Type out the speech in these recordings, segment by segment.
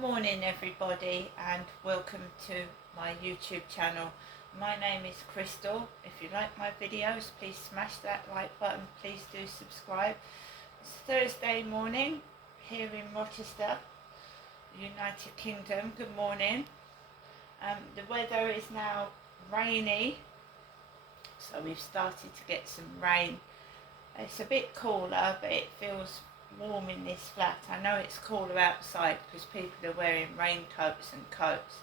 morning everybody and welcome to my YouTube channel. My name is Crystal. If you like my videos, please smash that like button. Please do subscribe. It's Thursday morning here in Rochester, United Kingdom. Good morning. The weather is now rainy, so we've started to get some rain. It's a bit cooler, but it feels warm in this flat. I know it's cooler outside because people are wearing raincoats and coats,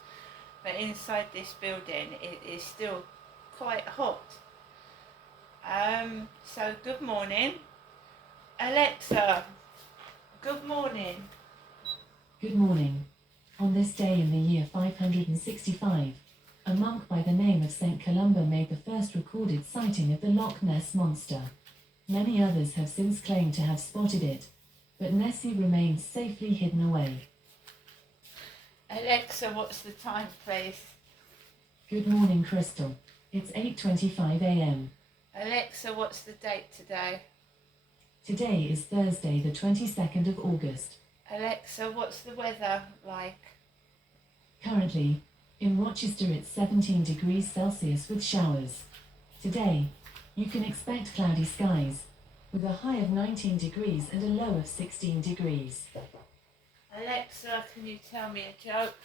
but inside this building it is still quite hot. So good morning. Alexa, good morning. Good morning. On this day in the year 565, a monk by the name of St. Columba made the first recorded sighting of the Loch Ness Monster. Many others have since claimed to have spotted it, but Nessie remains safely hidden away. Alexa, what's the time, please? Good morning, Crystal. It's 8:25 a.m. Alexa, what's the date today? Today is Thursday, the 22nd of August. Alexa, what's the weather like? Currently, in Rochester it's 17 degrees Celsius with showers. Today, you can expect cloudy skies, with a high of 19 degrees and a low of 16 degrees. Alexa, can you tell me a joke?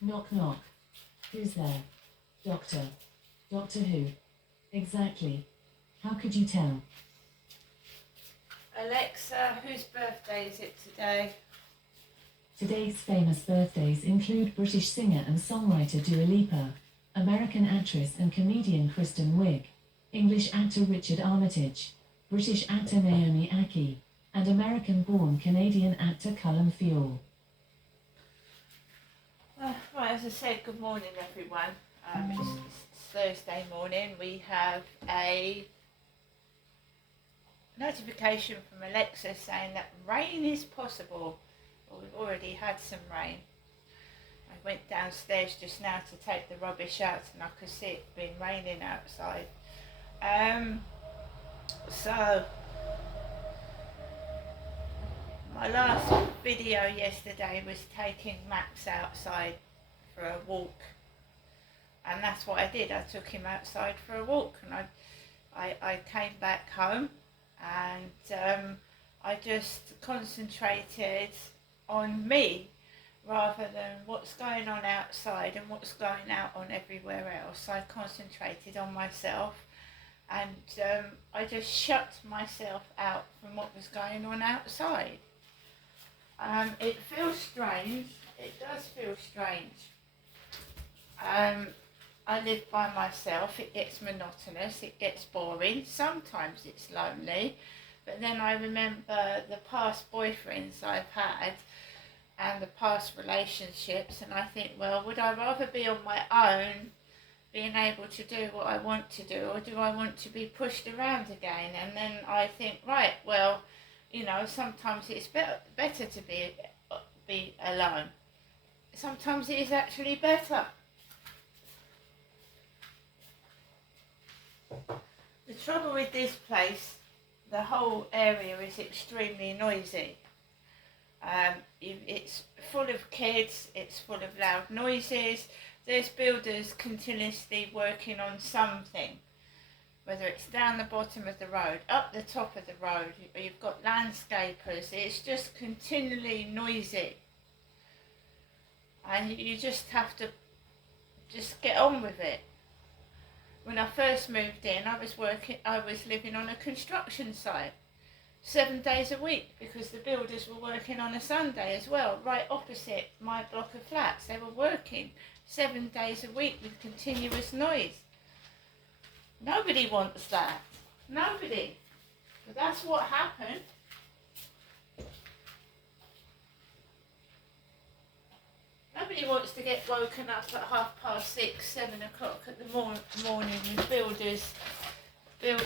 Knock knock. Who's there? Doctor. Doctor who? Exactly. How could you tell? Alexa, whose birthday is it today? Today's famous birthdays include British singer and songwriter Dua Lipa, American actress and comedian Kristen Wiig, English actor Richard Armitage, British actor Naomi Ackie, and American-born Canadian actor Callum Fiore. Right, as I said, good morning everyone. It's Thursday morning. We have a notification from Alexa saying that rain is possible. Well, we've already had some rain. I went downstairs just now to take the rubbish out and I could see it been raining outside. So my last video yesterday was taking Max outside for a walk, and that's what I did. I took him outside for a walk, and I came back home, and I just concentrated on me rather than what's going on outside and what's going on everywhere else. I concentrated on myself, and I just shut myself out from what was going on outside. It feels strange. It does feel strange. I live by myself. It gets monotonous. It gets boring. Sometimes it's lonely. But then I remember the past boyfriends I've had and the past relationships, and I think, well, would I rather be on my own, being able to do what I want to do, or do I want to be pushed around again? And then I think, right, well, you know, sometimes it's better to be alone. Sometimes it is actually better. The trouble with this place, the whole area is extremely noisy. It's full of kids, it's full of loud noises. There's builders continuously working on something, whether it's down the bottom of the road, up the top of the road, you've got landscapers. It's just continually noisy. And you just have to just get on with it. When I first moved in, I was living on a construction site 7 days a week because the builders were working on a Sunday as well, right opposite my block of flats. They were working 7 days a week with continuous noise. Nobody wants that. Nobody. But that's what happened. Nobody wants to get woken up at 6:30, 7 o'clock at the morning with builders,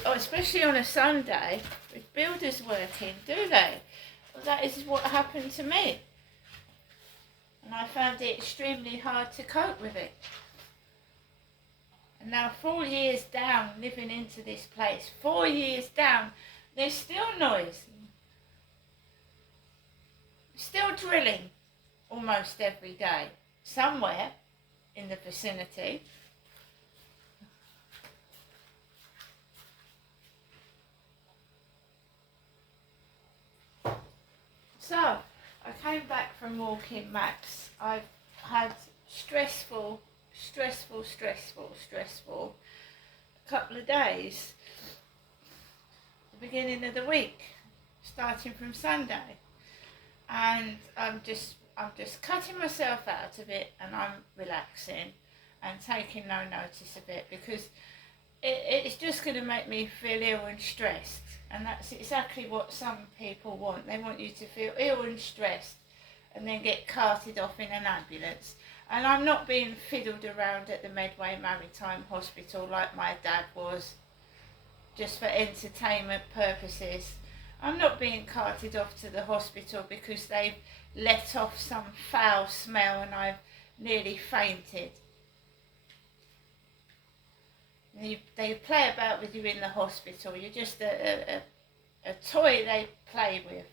especially on a Sunday, with builders working, do they? Well, that is what happened to me. And I found it extremely hard to cope with it. And now 4 years down, living into this place, 4 years down, there's still noise. still drilling almost every day, somewhere in the vicinity. So, I came back from walking Max. I've had stressful couple of days. The beginning of the week, starting from Sunday. And I'm just cutting myself out of it, and I'm relaxing and taking no notice of it, because it's just going to make me feel ill and stressed. And that's exactly what some people want. They want you to feel ill and stressed and then get carted off in an ambulance. And I'm not being fiddled around at the Medway Maritime Hospital like my dad was, just for entertainment purposes. I'm not being carted off to the hospital because they've let off some foul smell and I've nearly fainted. They play about with you in the hospital. You're just a toy they play with.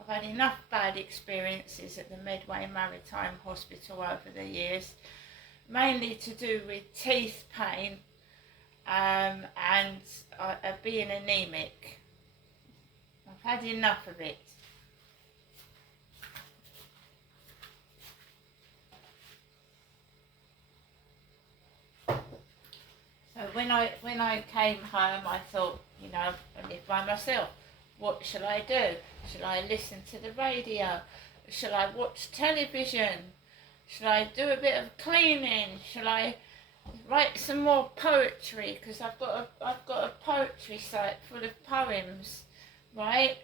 I've had enough bad experiences at the Medway Maritime Hospital over the years, mainly to do with teeth pain and being anemic. I've had enough of it. So when I came home, I thought, you know, I live by myself. What shall I do? Shall I listen to the radio? Shall I watch television? Shall I do a bit of cleaning? Shall I write some more poetry? Because I've got a poetry site full of poems, right?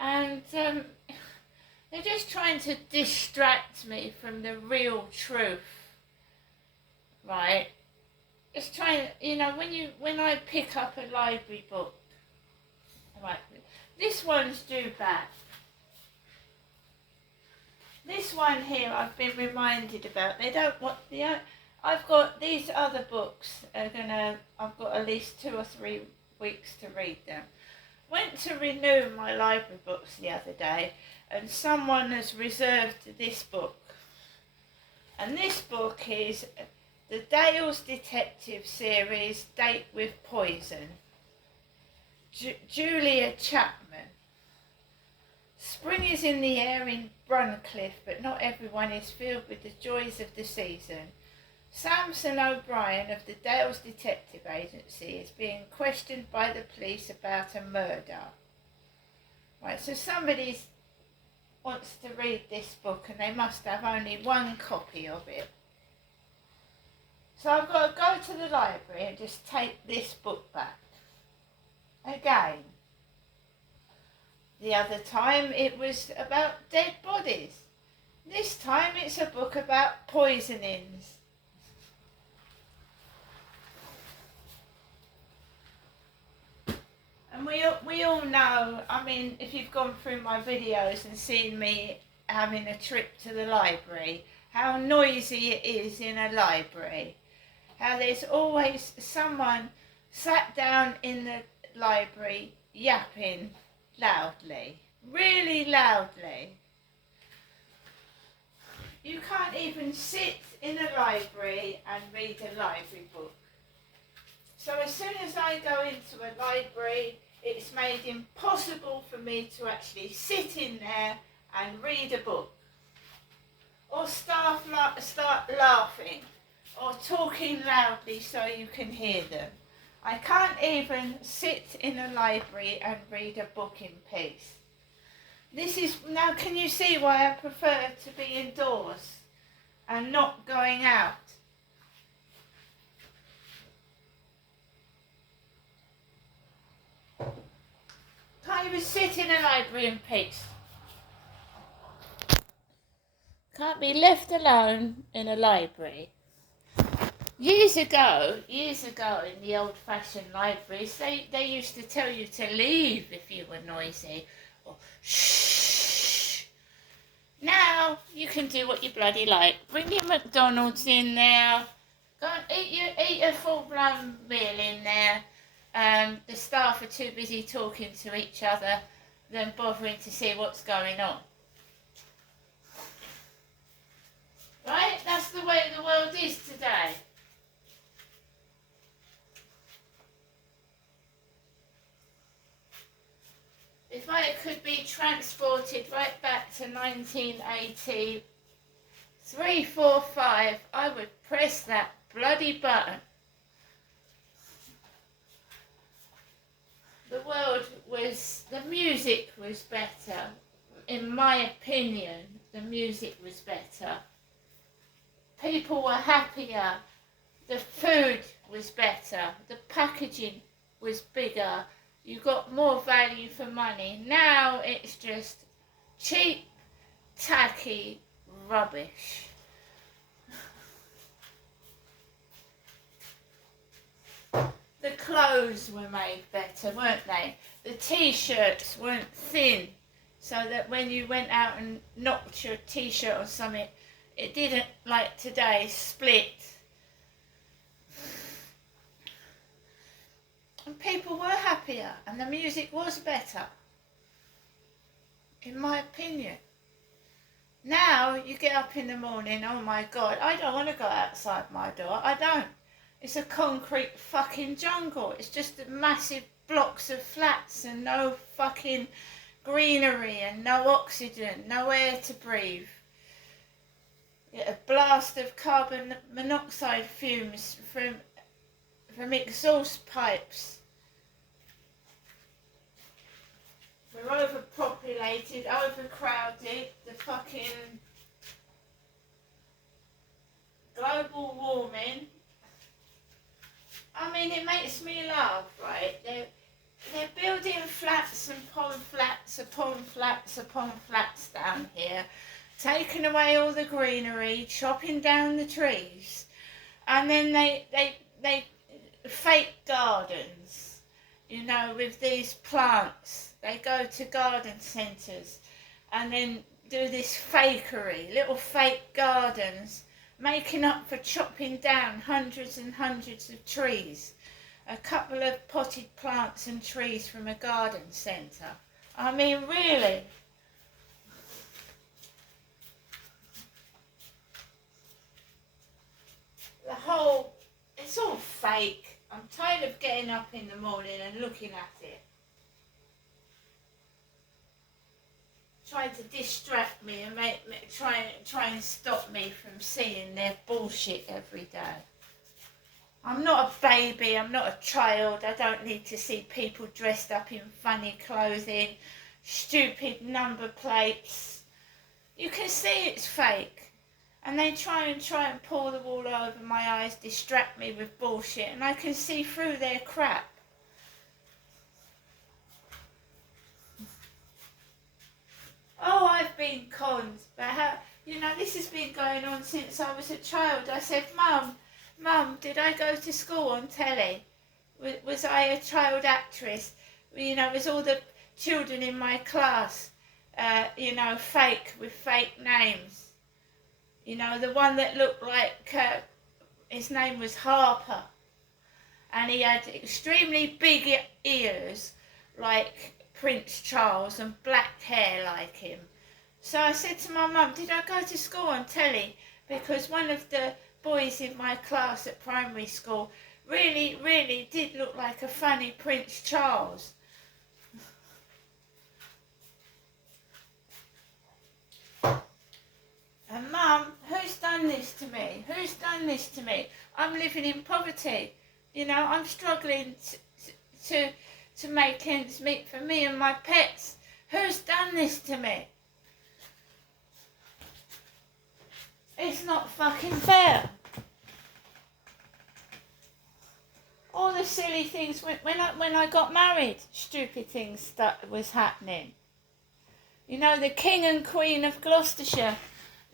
And they're just trying to distract me from the real truth, right? It's trying, you know, when I pick up a library book, right, this one's due back. This one here I've been reminded about. They don't want I've got these other books I've got at least 2 or 3 weeks to read them. Went to renew my library books the other day, and someone has reserved this book. And this book is the Dales Detective Series, Date with Poison. Julia Chapman. Spring is in the air in Bruncliffe, but not everyone is filled with the joys of the season. Samson O'Brien of the Dales Detective Agency is being questioned by the police about a murder. Right, so somebody wants to read this book and they must have only 1 copy of it. So I've got to go to the library and just take this book back. Again. The other time it was about dead bodies. This time it's a book about poisonings. And we all know, I mean, if you've gone through my videos and seen me having a trip to the library, how noisy it is in a library. How there's always someone sat down in the library yapping loudly, really loudly. You can't even sit in a library and read a library book. So as soon as I go into a library, it's made impossible for me to actually sit in there and read a book. Or start laughing or talking loudly so you can hear them. I can't even sit in a library and read a book in peace. Now can you see why I prefer to be indoors and not going out? Can't even sit in a library in peace. Can't be left alone in a library. Years ago in the old-fashioned libraries, they used to tell you to leave if you were noisy, or shh. Now you can do what you bloody like. Bring your McDonald's in there. Go and eat a full-blown meal in there. The staff are too busy talking to each other than bothering to see what's going on. Right? That's the way the world is today. If I could be transported right back to 1983, 4, 5, I would press that bloody button. The music was better. In my opinion, the music was better. People were happier. The food was better. The packaging was bigger. You got more value for money. Now it's just cheap, tacky rubbish. The clothes were made better, weren't they? The t-shirts weren't thin, so that when you went out and knocked your t-shirt or something, it didn't, like today, split. And people were happier, and the music was better, in my opinion. Now, you get up in the morning, oh my God, I don't want to go outside my door, I don't. It's a concrete fucking jungle. It's just massive blocks of flats and no fucking greenery and no oxygen, no air to breathe. A blast of carbon monoxide fumes from exhaust pipes. We're overpopulated, overcrowded, the fucking global warming. I mean, it makes me laugh, right? They're building flats upon flats upon flats upon flats down here, taking away all the greenery, chopping down the trees, and then they fake gardens, you know, with these plants. They go to garden centres and then do this fakery, little fake gardens, making up for chopping down hundreds and hundreds of trees. A couple of potted plants and trees from a garden centre. I mean, really? It's all fake. I'm tired of getting up in the morning and looking at it. Trying to distract me and try and stop me from seeing their bullshit every day. I'm not a baby, I'm not a child. I don't need to see people dressed up in funny clothing, stupid number plates. You can see it's fake. And they try and pull the wool over my eyes, distract me with bullshit, and I can see through their crap. Oh, I've been conned, but this has been going on since I was a child. I said, Mum, did I go to school on telly? Was I a child actress? Was all the children in my class, fake, with fake names? The one that looked like, his name was Harper, and he had extremely big ears, like Prince Charles, and black hair like him. So I said to my mum, did I go to school on telly? Because one of the boys in my class at primary school really, really did look like a funny Prince Charles. And Mum, who's done this to me? Who's done this to me? I'm living in poverty. I'm struggling to make ends meet for me and my pets. Who's done this to me? It's not fucking fair. All the silly things, when I got married, stupid things that was happening. The King and Queen of Gloucestershire.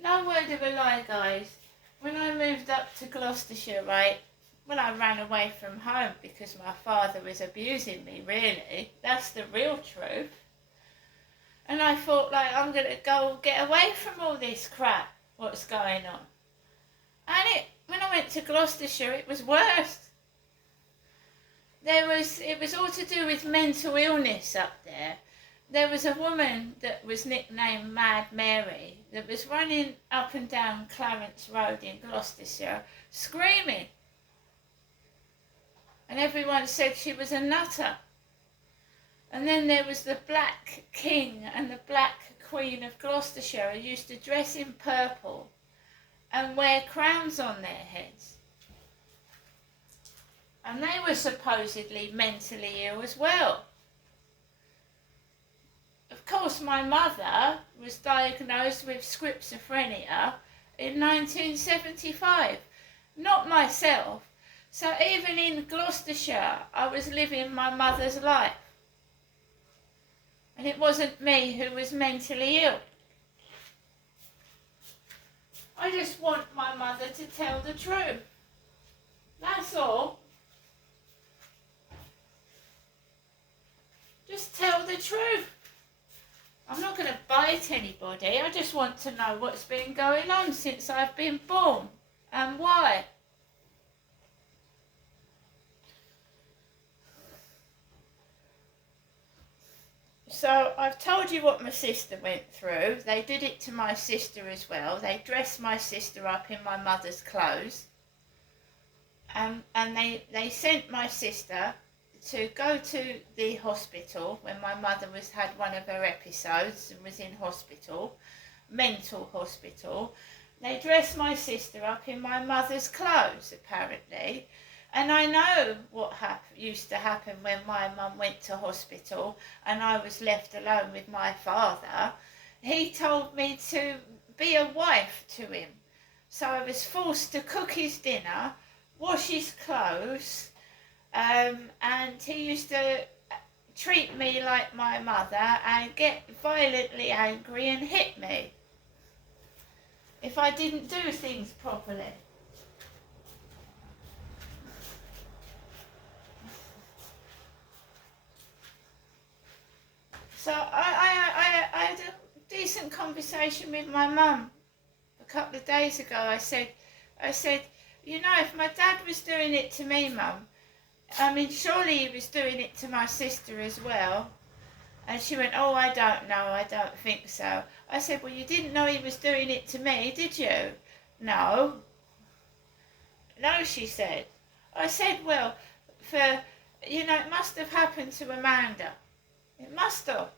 No word of a lie, guys. When I moved up to Gloucestershire, right, I ran away from home because my father was abusing me, really. That's the real truth. And I thought, I'm going to go get away from all this crap, what's going on. And when I went to Gloucestershire, it was worse. It was all to do with mental illness up there. there was a woman that was nicknamed Mad Mary that was running up and down Clarence Road in Gloucestershire screaming. And everyone said she was a nutter. And then there was the Black King and the Black Queen of Gloucestershire who used to dress in purple and wear crowns on their heads. And they were supposedly mentally ill as well. Of course, my mother was diagnosed with schizophrenia in 1975, not myself. So even in Gloucestershire, I was living my mother's life. And it wasn't me who was mentally ill. I just want my mother to tell the truth. That's all. Just tell the truth. I'm not going to bite anybody. I just want to know what's been going on since I've been born and why. So I've told you what my sister went through. They did it to my sister as well. They dressed my sister up in my mother's clothes. And they sent my sister to go to the hospital when my mother had one of her episodes and was in hospital, mental hospital. They dressed my sister up in my mother's clothes, apparently. And I know what used to happen when my mum went to hospital and I was left alone with my father. He told me to be a wife to him. So I was forced to cook his dinner, wash his clothes, and he used to treat me like my mother and get violently angry and hit me if I didn't do things properly. So I had a decent conversation with my mum a couple of days ago. I said, you know, if my dad was doing it to me, Mum, I mean, surely he was doing it to my sister as well. And she went, oh, I don't know, I don't think so. I said, well, you didn't know he was doing it to me, did you? No. No, she said. I said, well, it must have happened to Amanda. It must have.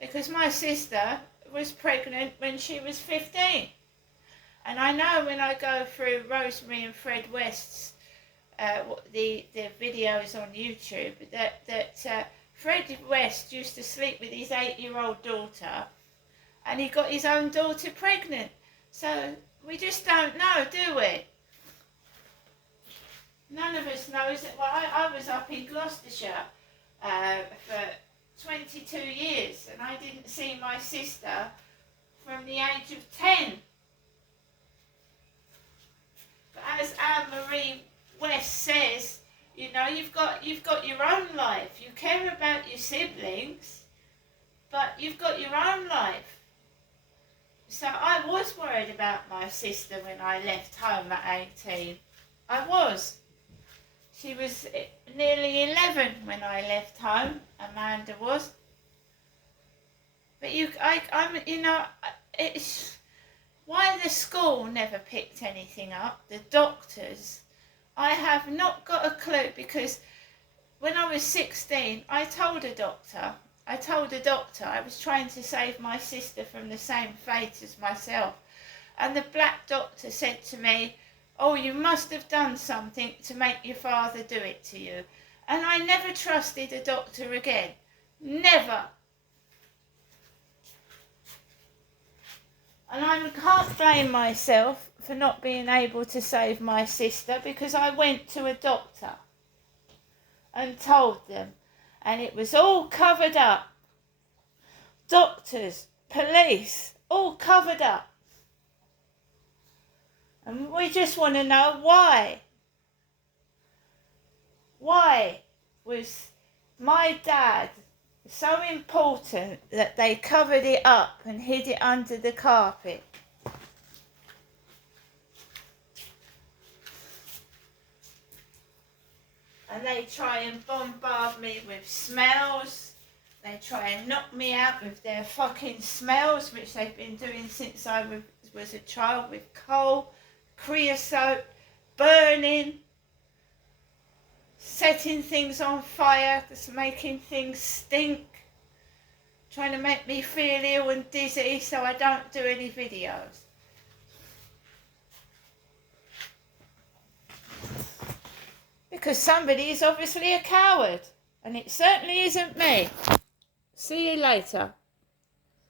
Because my sister was pregnant when she was 15. And I know when I go through Rosemary and Fred West's the videos on YouTube that Fred West used to sleep with his 8-year-old daughter, and he got his own daughter pregnant. So we just don't know, do we? None of us knows it. Well, I was up in Gloucestershire for 22 years, and I didn't see my sister from the age of 10. But as Anne-Marie West says, you know, you've got your own life. You care about your siblings, but you've got your own life. So I was worried about my sister when I left home at 18. I was. She was nearly 11 when I left home. Amanda was. But it's why the school never picked anything up. The doctors. I have not got a clue, because when I was 16, I told a doctor I was trying to save my sister from the same fate as myself. And the black doctor said to me, oh, you must have done something to make your father do it to you. And I never trusted a doctor again. Never. And I can't blame myself for not being able to save my sister, because I went to a doctor and told them, and it was all covered up. Doctors, police, all covered up. And we just want to know why. Why was my dad so important that they covered it up and hid it under the carpet? And they try and bombard me with smells, They try and knock me out with their fucking smells, which they've been doing since I was a child, with coal, creosote, burning, setting things on fire, just making things stink, trying to make me feel ill and dizzy so I don't do any videos. Because somebody is obviously a coward, and it certainly isn't me. See you later.